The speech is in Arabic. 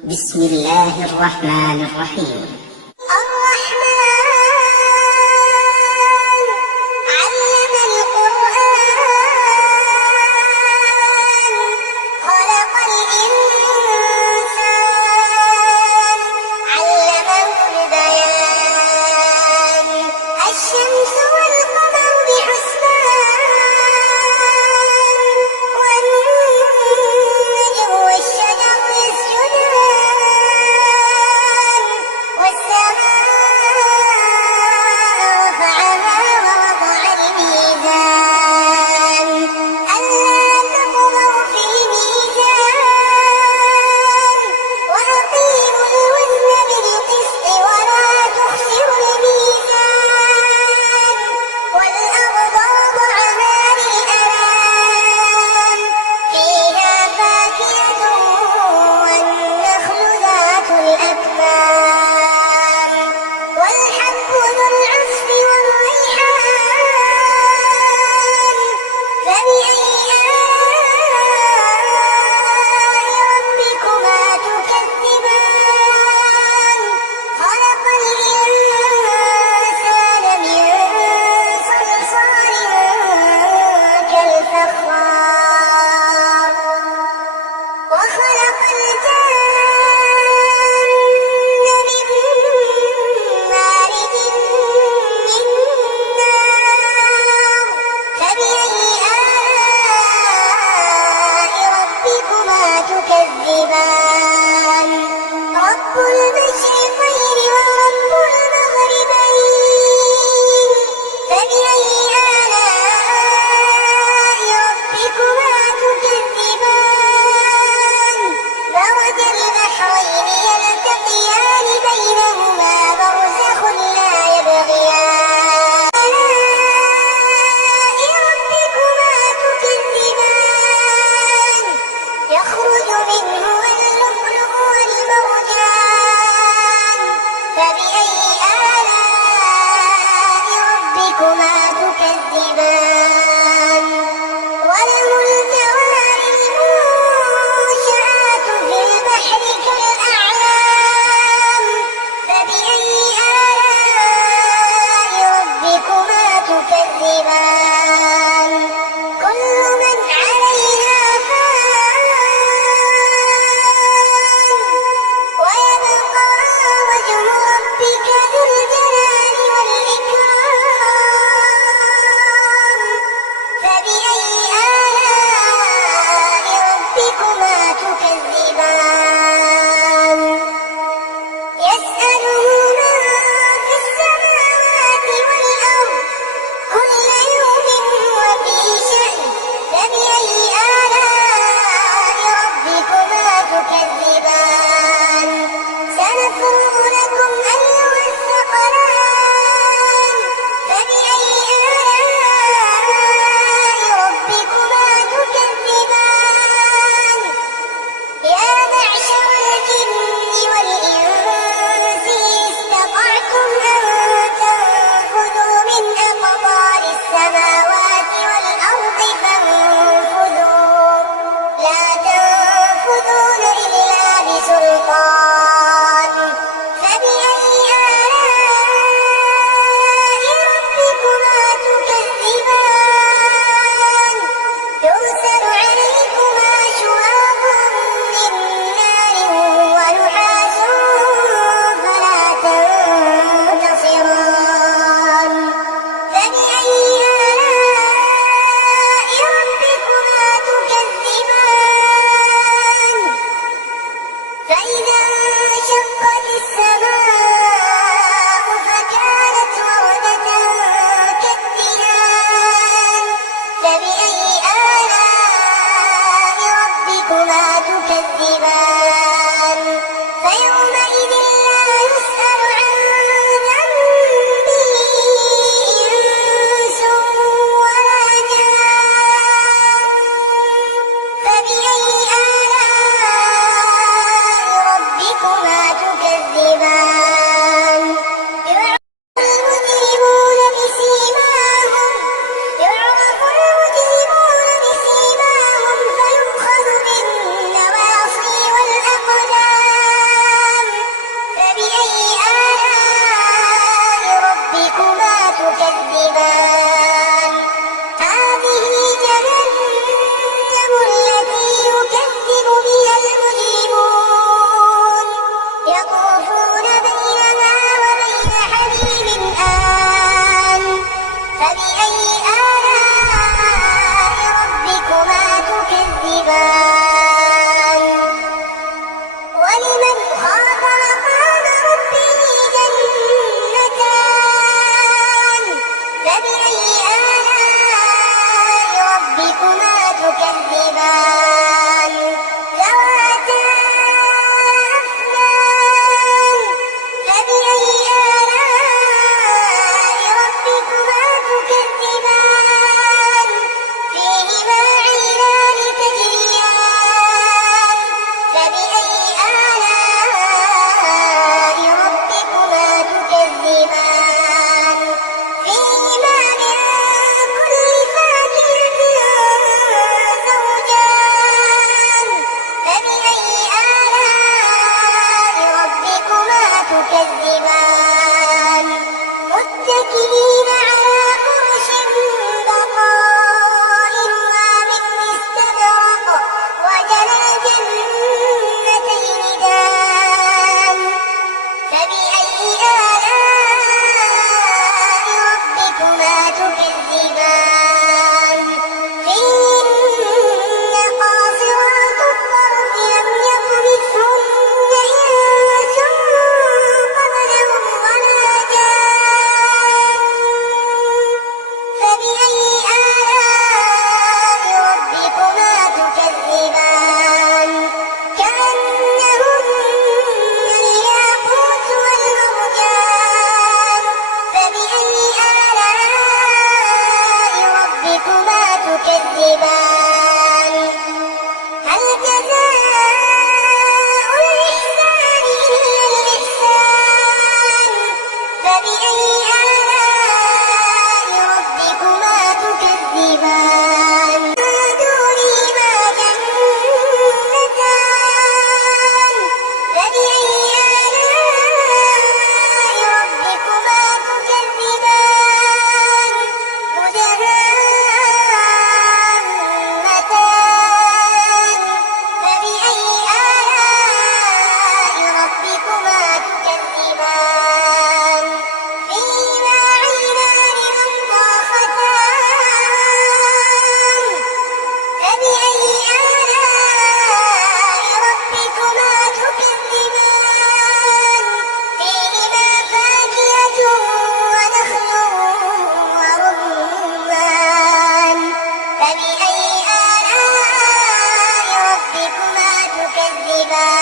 بسم الله الرحمن الرحيم. الرحمن علم القرآن خلق الإنسان علمه البيان الشمس والقمر بحسبان والنجم والشجر يسجدان والسماء رفعها ووضع الميزان ألا تطغوا في الميزان وأقيموا الوزن بالقسط ولا تخسروا الميزان والأرض وضعها للأنام فيها فاكهة والنخل ذات الأكمام والحب ذو العصف والريحان فبأي آلاء ربكما تكذبان خلق الإنسان من صلصال كالفخار وخلق الجن من مارج من نار فبأي آلاء ربكما تكذبان رب المشرقين ورب المغربين فبأي آلاء ربكما تكذبان مرج البحرين يلتقيان بينهما برزخ لا يبغيان آلاء ربكما تكذبان يخرج منهما اللؤلؤ والمرجان فبأي آلاء ربكما تكذبان وله الجوار المنشآت في البحر كالأعلام فبأي آلاء ربكما تكذبان كل من عليها فان ويبقى تكذبان